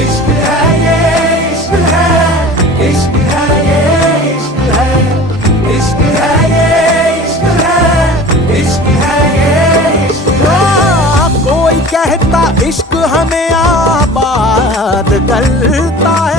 इश्क है ये इश्क है, इश्क है ये इश्क है, इश्क है ये इश्क है, इश्क है ये इश्क है। कोई कहता इश्क हमें आबाद करता है,